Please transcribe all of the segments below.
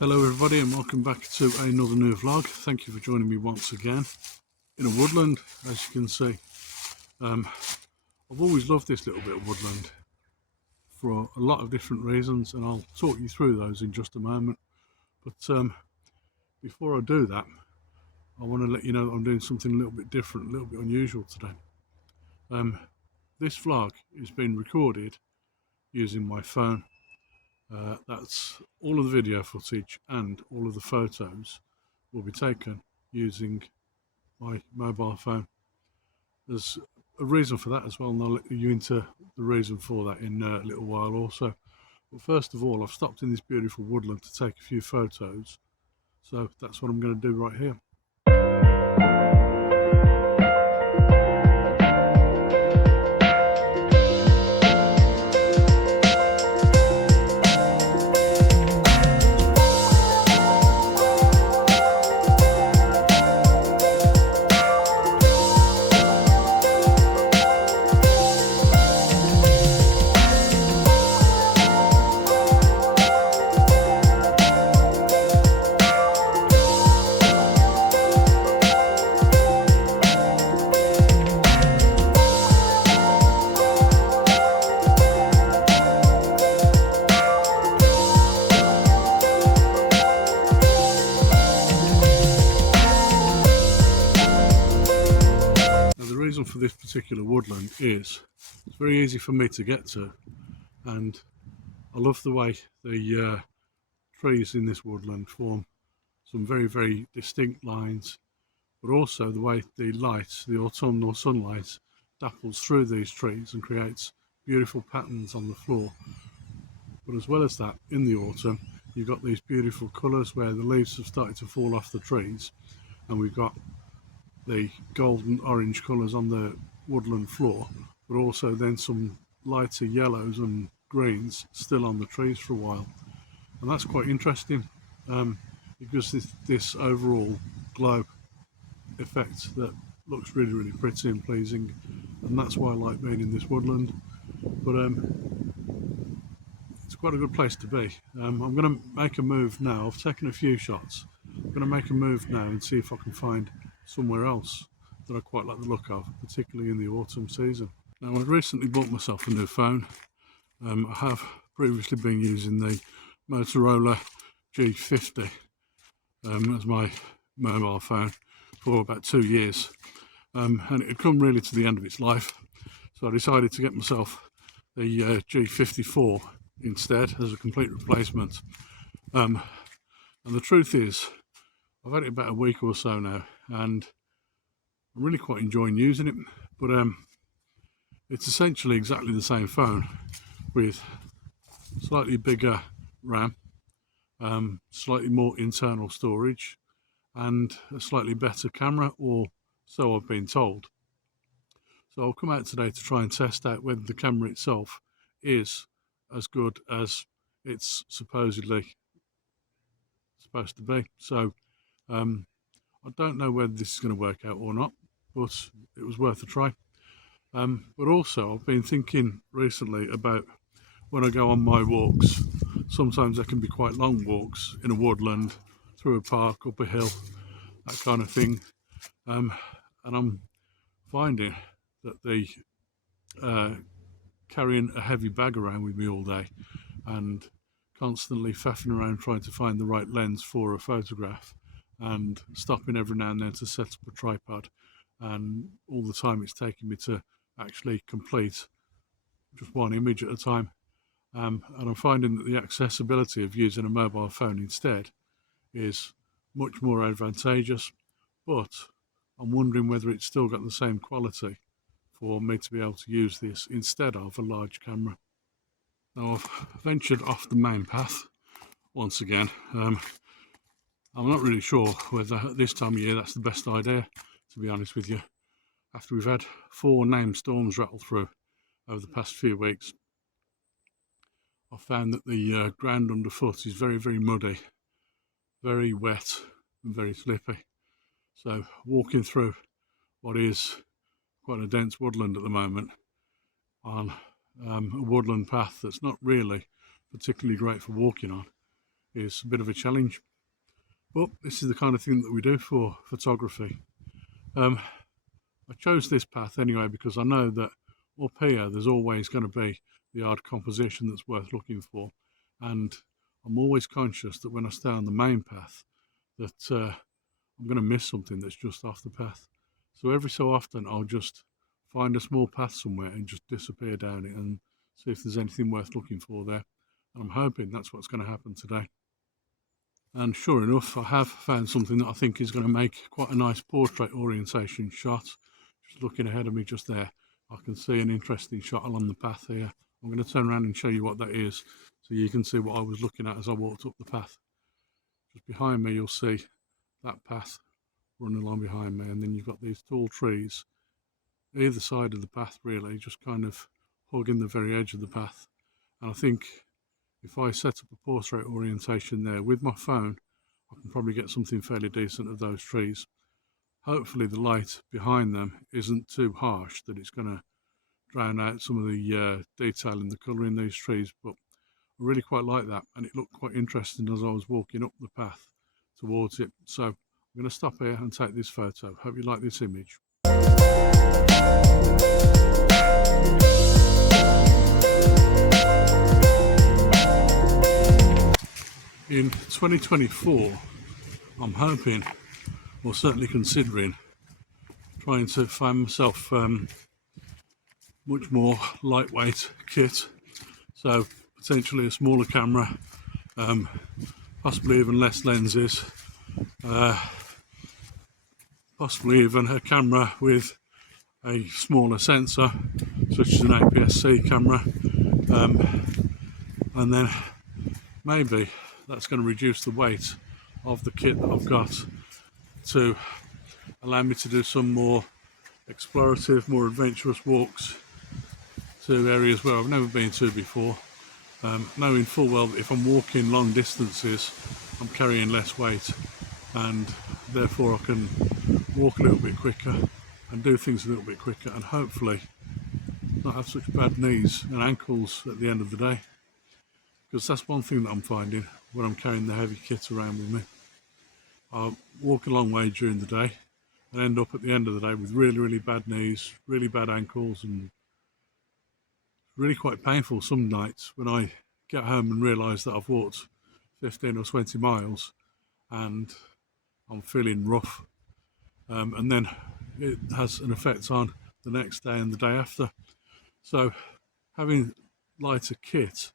Hello everybody and welcome back to another new vlog. Thank you for joining me once again in a woodland. As you can see, I've always loved this little bit of woodland for a lot of different reasons, and I'll talk you through those in just a moment. But before I do that, I want to let you know that I'm doing something a little bit different, a little bit unusual today. This vlog is being recorded using my phone. That's all of the video footage and all of the photos will be taken using my mobile phone. There's a reason for that as well, and I'll let you into the reason for that in a little while also. But first of all, I've stopped in this beautiful woodland to take a few photos, so that's what I'm going to do right here. For this particular woodland is it's very easy for me to get to, and I love the way the trees in this woodland form some very distinct lines, but also the way the light, the autumnal sunlight, dapples through these trees and creates beautiful patterns on the floor. But as well as that, in the autumn you've got these beautiful colours where the leaves have started to fall off the trees, and we've got the golden orange colours on the woodland floor, but also then some lighter yellows and greens still on the trees for a while. And that's quite interesting. It gives this overall glow effect that looks really pretty and pleasing, and that's why I like being in this woodland. But it's quite a good place to be. I'm going to make a move now. I've taken a few shots. I'm going to make a move now and see if I can find somewhere else that I quite like the look of, particularly in the autumn season. Now, I've recently bought myself a new phone. I have previously been using the Motorola G50 as my mobile phone for about 2 years, and it had come really to the end of its life, so I decided to get myself the G54 instead as a complete replacement. And the truth is, I've had it about a week or so now, and I'm really quite enjoying using it. But it's essentially exactly the same phone with slightly bigger RAM, slightly more internal storage, and a slightly better camera, or so I've been told. So I'll come out today to try and test out whether the camera itself is as good as it's supposedly supposed to be. So I don't know whether this is going to work out or not, but it was worth a try. But also, I've been thinking recently about when I go on my walks. Sometimes they can be quite long walks in a woodland, through a park, up a hill, that kind of thing. And I'm finding that the carrying a heavy bag around with me all day and constantly faffing around trying to find the right lens for a photograph, and stopping every now and then to set up a tripod, and all the time it's taking me to actually complete just one image at a time. And I'm finding that the accessibility of using a mobile phone instead is much more advantageous, but I'm wondering whether it's still got the same quality for me to be able to use this instead of a large camera. Now, I've ventured off the main path once again. I'm not really sure whether at this time of year that's the best idea, to be honest with you. After we've had 4 named storms rattle through over the past few weeks, I've found that the ground underfoot is very muddy, very wet and very slippy. So walking through what is quite a dense woodland at the moment on a woodland path that's not really particularly great for walking on is a bit of a challenge. But this is the kind of thing that we do for photography. I chose this path anyway because I know that up here there's always going to be the odd composition that's worth looking for, and I'm always conscious that when I stay on the main path that I'm going to miss something that's just off the path. So every so often I'll just find a small path somewhere and just disappear down it and see if there's anything worth looking for there. And I'm hoping that's what's going to happen today. And sure enough, I have found something that I think is going to make quite a nice portrait orientation shot. Just looking ahead of me just there, I can see an interesting shot along the path here. I'm going to turn around and show you what that is so you can see what I was looking at as I walked up the path. Just behind me you'll see that path running along behind me, and then you've got these tall trees either side of the path, really just kind of hugging the very edge of the path. And I think if I set up a portrait orientation there with my phone, I can probably get something fairly decent of those trees. Hopefully the light behind them isn't too harsh that it's going to drown out some of the detail in the colour in these trees, but I really quite like that, and it looked quite interesting as I was walking up the path towards it. So I'm going to stop here and take this photo. Hope you like this image. In 2024, I'm hoping, or certainly considering, trying to find myself much more lightweight kit. So potentially a smaller camera, possibly even less lenses, possibly even a camera with a smaller sensor, such as an APS-C camera, and then maybe that's going to reduce the weight of the kit that I've got to allow me to do some more explorative, more adventurous walks to areas where I've never been to before, knowing full well that if I'm walking long distances I'm carrying less weight, and therefore I can walk a little bit quicker and do things a little bit quicker, and hopefully not have such bad knees and ankles at the end of the day, because that's one thing that I'm finding when I'm carrying the heavy kit around with me. I walk a long way during the day and end up at the end of the day with really bad knees, really bad ankles, and really quite painful some nights when I get home and realise that I've walked 15 or 20 miles and I'm feeling rough, and then it has an effect on the next day and the day after. So having lighter kit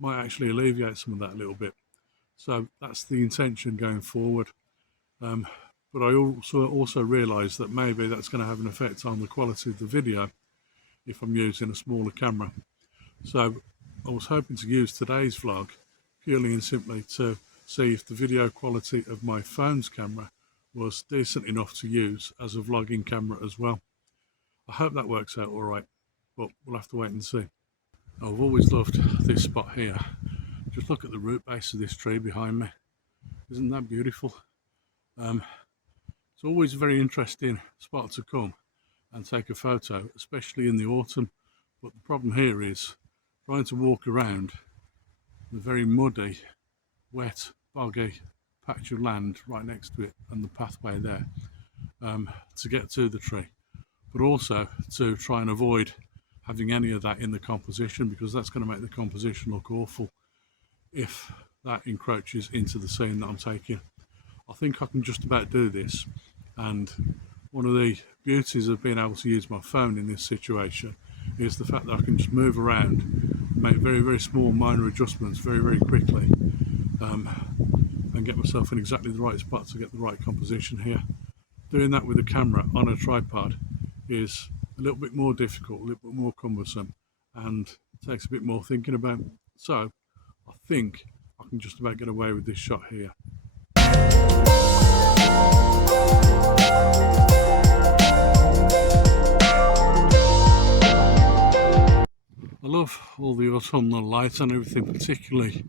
might actually alleviate some of that a little bit. So that's the intention going forward. But I also realise that maybe that's going to have an effect on the quality of the video if I'm using a smaller camera. So I was hoping to use today's vlog purely and simply to see if the video quality of my phone's camera was decent enough to use as a vlogging camera as well. I hope that works out alright, but we'll have to wait and see. I've always loved this spot here. Just look at the root base of this tree behind me. Isn't that beautiful? It's always a very interesting spot to come and take a photo, especially in the autumn. But the problem here is trying to walk around the very muddy, wet, boggy patch of land right next to it and the pathway there, to get to the tree, but also to try and avoid having any of that in the composition, because that's going to make the composition look awful if that encroaches into the scene that I'm taking. I think I can just about do this, and one of the beauties of being able to use my phone in this situation is the fact that I can just move around, make very small minor adjustments very quickly, and get myself in exactly the right spot to get the right composition here. Doing that with a camera on a tripod is a little bit more difficult, a little bit more cumbersome, and takes a bit more thinking about. So I think I can just about get away with this shot here. I love all the autumnal lights and everything, particularly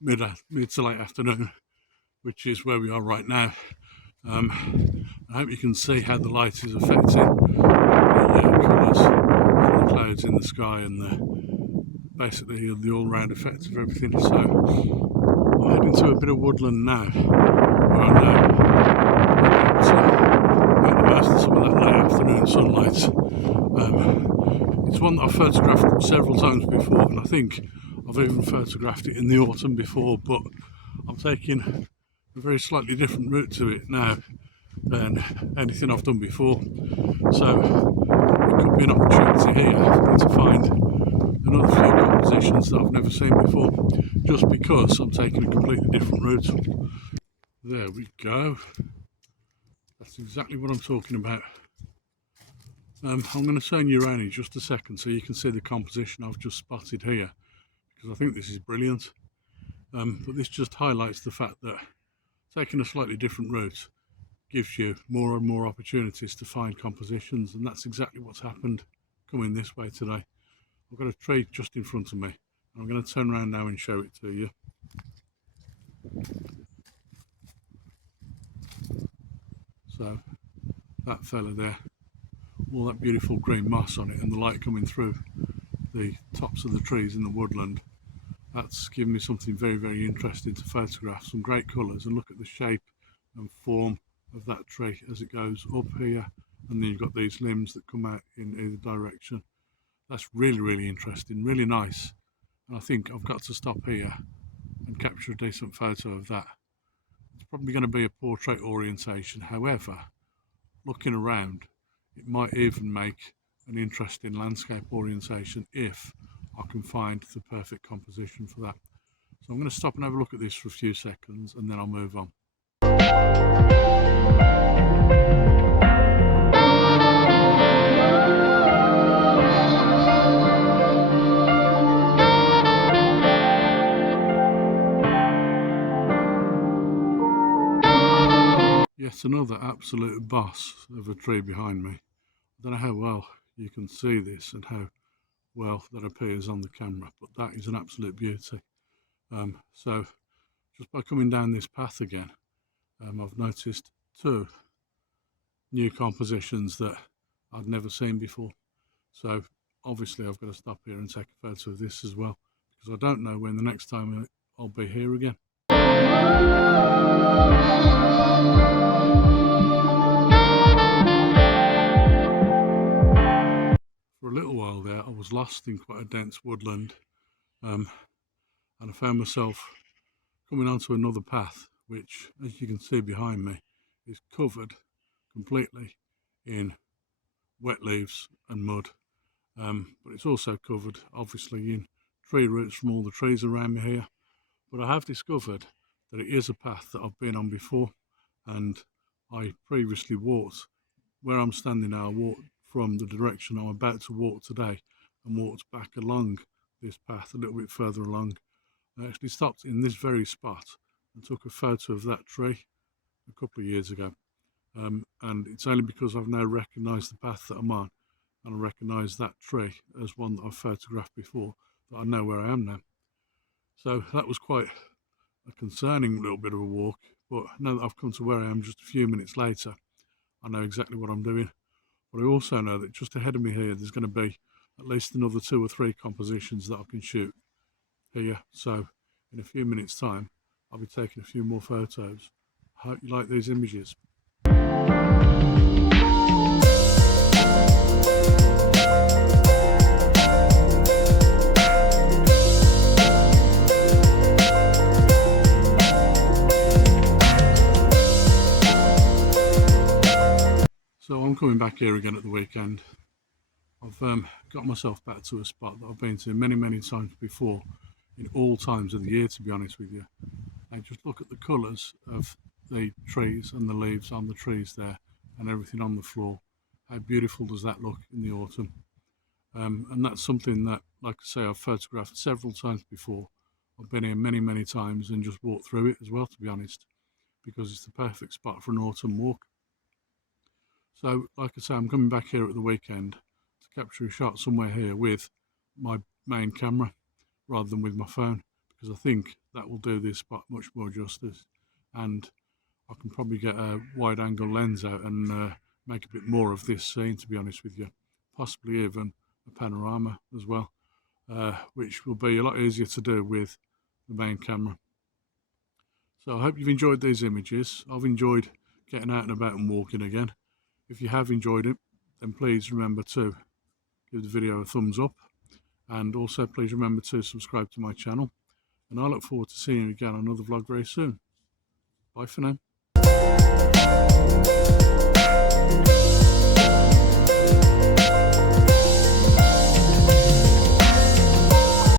mid to late afternoon, which is where we are right now. I hope you can see how the light is affecting the colours and the clouds in the sky and basically the all-round effect of everything. So I'm heading to a bit of woodland now, where I know to make the most of some of that late afternoon sunlight. It's one that I've photographed several times before, and I think I've even photographed it in the autumn before, but I'm taking a very slightly different route to it now than anything I've done before. So it could be an opportunity here for me to find another few compositions that I've never seen before, just because I'm taking a completely different route. There we go. That's exactly what I'm talking about. I'm going to turn you around in just a second so you can see the composition I've just spotted here, because I think this is brilliant. But this just highlights the fact that taking a slightly different route gives you more and more opportunities to find compositions, and that's exactly what's happened coming this way today. I've got a tree just in front of me, and I'm going to turn around now and show it to you. So that fella there, all that beautiful green moss on it and the light coming through the tops of the trees in the woodland, that's given me something very, very interesting to photograph. Some great colours, and look at the shape and form of that tree as it goes up here, and then you've got these limbs that come out in either direction. That's really, really interesting, really nice, and I think I've got to stop here and capture a decent photo of that. It's probably going to be a portrait orientation, however, looking around, it might even make an interesting landscape orientation if I can find the perfect composition for that. So I'm going to stop and have a look at this for a few seconds, and then I'll move on. Yet another absolute boss of a tree behind me. I don't know how well you can see this and how well that appears on the camera, but that is an absolute beauty. So just by coming down this path again, I've noticed two new compositions that I'd never seen before. So obviously I've got to stop here and take a photo of this as well, because I don't know when the next time I'll be here again. For a little while there I was lost in quite a dense woodland, and I found myself coming onto another path which, as you can see behind me, is covered completely in wet leaves and mud, but it's also covered obviously in tree roots from all the trees around me here. But I have discovered that it is a path that I've been on before, and I previously walked where I'm standing now. I walked from the direction I'm about to walk today and walked back along this path a little bit further along. I actually stopped in this very spot and took a photo of that tree a couple of years ago, and it's only because I've now recognised the path that I'm on, and I recognise that tree as one that I've photographed before, that I know where I am now. So that was quite a concerning little bit of a walk, but now that I've come to where I am just a few minutes later, I know exactly what I'm doing. But I also know that just ahead of me here there's going to be at least another 2 or 3 compositions that I can shoot here. So in a few minutes time I'll be taking a few more photos. I hope you like these images. So I'm coming back here again at the weekend. I've got myself back to a spot that I've been to many, many times before, in all times of the year, to be honest with you. And just look at the colours of the trees and the leaves on the trees there, and everything on the floor. How beautiful does that look in the autumn? And that's something that, like I say, I've photographed several times before. I've been here many, many times and just walked through it as well, to be honest, because it's the perfect spot for an autumn walk. So, like I say, I'm coming back here at the weekend to capture a shot somewhere here with my main camera rather than with my phone, because I think that will do this spot much more justice, and I can probably get a wide angle lens out and make a bit more of this scene, to be honest with you, possibly even a panorama as well. which will be a lot easier to do with the main camera. So I hope you've enjoyed these images. I've enjoyed getting out and about and walking again. If you have enjoyed it, then please remember to give the video a thumbs up, and also please remember to subscribe to my channel, and I look forward to seeing you again on another vlog very soon. Bye for now.